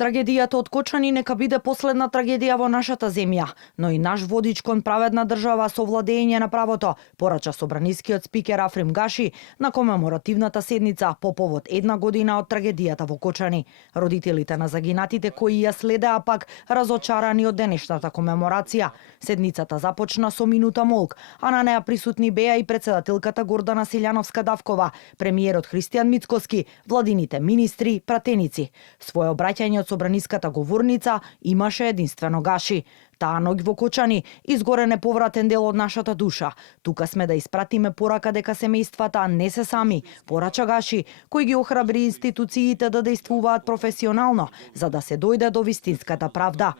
Трагедијата од Кочани нека биде последна трагедија во нашата земја, но и наш водич кон праведна држава со владење на правото, порача собранискиот спикер Африм Гаши на комеморативната седница по повод една година од трагедијата во Кочани. Родителите на загинатите кои ја следеа пак разочарани од денешната комеморација. Седницата започна со минута молк, а на неа присутни беа и председателката Гордана Силјановска-Давкова, премиерот Христијан Мицкоски, владините министри, пратеници. Своје обраќање од собраниската говорница имаше единствено Гаши. Таа ноќ во Кочани изгоре неповратен дел од нашата душа. Тука сме да испратиме порака дека семејствата не се сами, порача Гаши, кој ги охрабри институциите да действуваат професионално, за да се дојде до вистинската правда.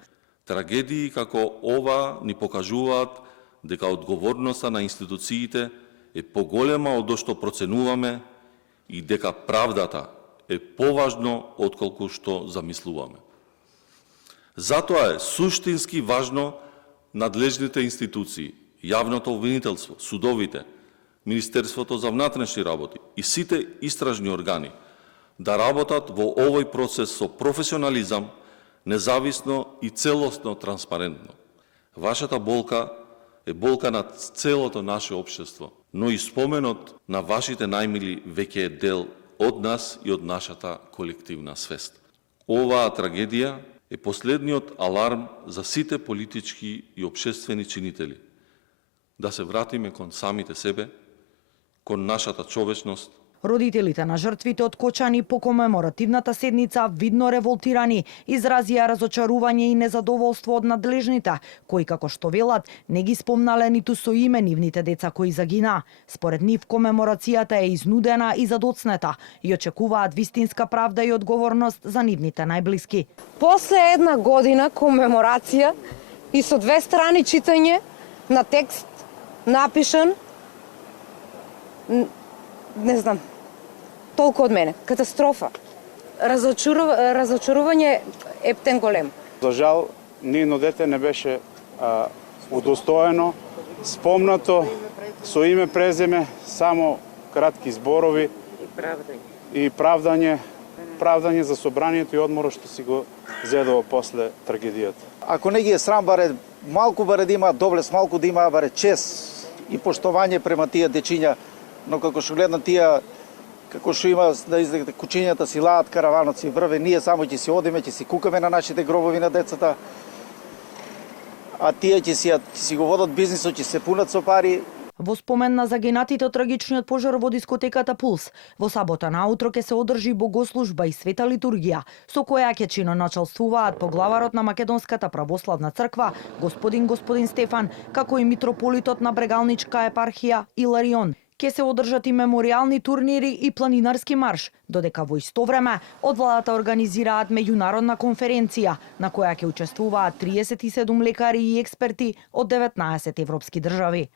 Трагедии како ова ни покажуваат дека одговорноста на институциите е поголема од што проценуваме и дека правдата е поважно отколку што замислуваме. Затоа е суштински важно надлежните институции, јавното обвинителство, судовите, Министерството за внатрешни работи и сите истражни органи да работат во овој процес со професионализам, независно и целосно транспарентно. Вашата болка е болка на целото наше општество, но и споменот на вашите најмили веќе е дел од нас и од нашата колективна свест. Оваа трагедија е последниот аларм за сите политички и општествени чинители. Да се вратиме кон самите себе, кон нашата човечност. Родителите на жртвите од Кочани по комеморативната седница, видно револтирани, изразија разочарување и незадоволство од надлежните, кои, како што велат, не ги спомнале ниту со име нивните деца кои загина. Според нив, комеморацијата е изнудена и задоцнета и очекуваат вистинска правда и одговорност за нивните најблиски. После една година комеморација и со 2 страни читање на текст напишан, не знам, толку од мене. Катастрофа. Разочарување ептен голем. За жал, нијно дете не беше удостоено, спомнато со име, презиме, само кратки зборови и правдање за собранието и одморот што си го зедува после трагедијата. Ако не ги е срам, баре малку баре да има доблест, малку да има баре чест и поштовање према тие дечиња, но како што гледам тие, како што има да излегате кучињата си лаат, караванот си врве, ние само ќе си одиме, ќе си кукаме на нашите гробови на децата, а тие ќе си го водат бизнисот, ќе се пунат со пари. Во спомен на загинатите од трагичниот пожар во дискотеката Пулс, во сабота наутро ќе се одржи богослужба и света литургија, со која ќе чиноначалствуваат поглаварот на Македонската православна црква, господин Стефан, како и митрополитот на Брегалничка епархија Иларион. Ке се одржат и мемориални турнири и планинарски марш, додека во исто време од владата организираат меѓународна конференција на која ќе учествуваат 37 лекари и експерти од 19 европски држави.